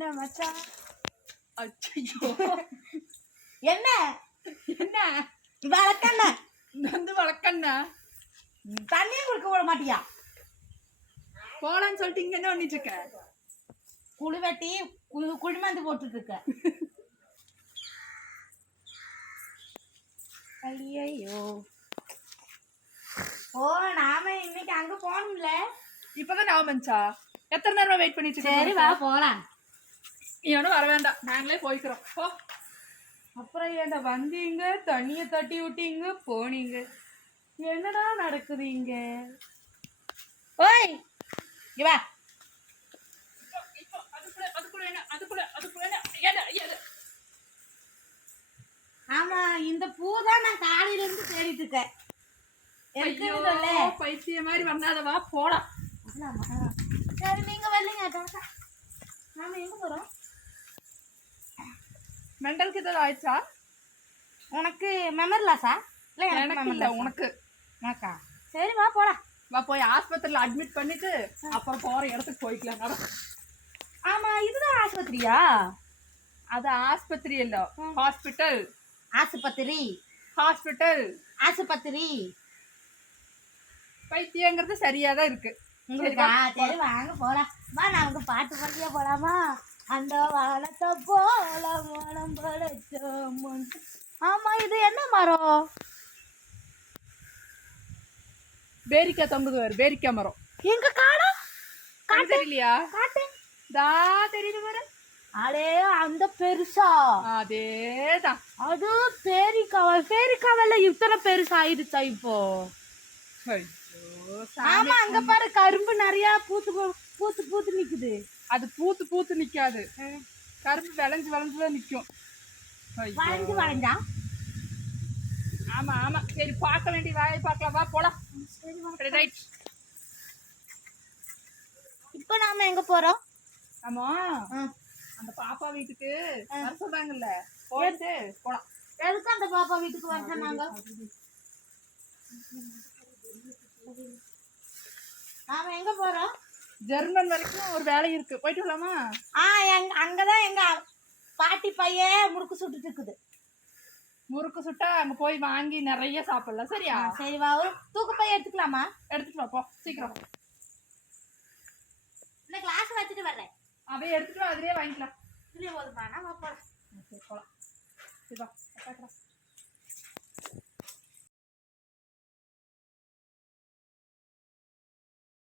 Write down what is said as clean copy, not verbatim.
என்ன மச்சான்? அச்சோ என்ன என்ன வளர்க்கண்ண வந்து வளர்க்கண்ணா தண்ணியும் கொடுக்க விட மாட்டியா? போலான்னு சொல்லிட்டு இங்க என்ன பண்ணிட்டு இருக்க? குழி வெட்டி குழிமந்து போட்டுட்டு இருக்க. ஐயோ ஓ நாம இன்னைக்கு அங்க போகணும்ல. இப்பதான் நான் மஞ்சா எத்தனை நேரமா வெயிட் பண்ணிட்டு சரி வா போலாம். நீ ஒன்றும் வர வேண்டாம், நாங்களே போய்க்கிறோம் போ. அப்புறம் ஏன்டா வந்தீங்க, தண்ணியை தட்டி விட்டீங்க, போனீங்க, என்னடா நடக்குது இங்க? ஓய் இங்க வா. ஆமா இந்த பூ தான் நான் காலையில இருந்து தேடிட்டு இருக்கேன். பைத்திய மாதிரி வந்தாதவா போலாம். சரி நீங்க வரலீங்க. நாம எங்க போறோம்? மெண்டலுக்கு ஏதாவது ஆயிடுச்சா? உனக்கு மெமரி லாஸா? இல்லை எனக்கு இல்லை, உனக்கு. உனக்கா? சரி வா போலாம். வா போய் ஆஸ்பத்திரியில் அட்மிட் பண்ணிட்டு அப்புறம் போகிற இடத்துக்கு போய்க்கலாம். ஆமா இதுதான் ஆஸ்பத்திரியா? அது ஆஸ்பத்திரி இல்லை, ஹாஸ்பிட்டல். ஆஸ்பத்திரி ஹாஸ்பிட்டல் ஆஸ்பத்திரி. பைத்தியங்கிறது சரியா தான் இருக்கு உங்களுக்கு. சரி வாங்க போலாம். வா நமக்கு பாட்டு பாட்டியா போலாமா? அந்த வானத்தை போல மனம் படைச்சோம். ஆமா இது என்ன மரம்? பேரிக்காய் தொங்குது வேறு, பேரிக்காய் மரம். எங்க காணோம்? காட்டு தெரியலையா? காட்டு தா தெரியுது பாரு. அடே அந்த பெருசா? அதேதான். அது பேரிக்காவல்ல இத்தனை பெருசா ஆயிடுச்சா இப்போ? ஆமா அங்க பாரு கரும்பு நிறைய பூத்து பூத்து பூத்து நிக்குது. அது பூத்து பூத்து நிக்காது, கரும்பு விளைஞ்சு விளைஞ்சுதான் நிக்கும். வளைஞ்சு வளைஞ்சா? ஆமா ஆமா. சரி பார்க்க வேண்டிய வேலையை பார்க்கலாம், வா போலாம். ரைட். இப்போ நாம எங்க போறோம்? ஆமா அந்த பாப்பா வீட்டுக்கு வர சொல்றாங்கல்ல, போயிட்டு போலாம். எதுக்கு அந்த பாப்பா வீட்டுக்கு வர சொன்னாங்க? நாம எங்க போறோம்? ஜெர்மன் வரைக்கும் ஒரு வேலை இருக்கு, போயிட்டு வரலாமா? அங்கதான் எங்க பாட்டி பையன் முறுக்கு சுட்டுட்டு இருக்குது. முறுக்கு சுட்டா அங்க போய் வாங்கி நிறைய சாப்பிடலாம். சரியா? சரி வா, ஒரு தூக்கு பைய எடுத்துக்கலாமா? எடுத்துட்டு வா போ சீக்கிரம். இந்த கிளாஸ் வச்சுட்டு வர்றேன். அப்படியே எடுத்துட்டு வா, அதுலயே வாங்கிக்கலாம். இதுலயே போதுமா? நான் போலாம். போலாம். சரி வா.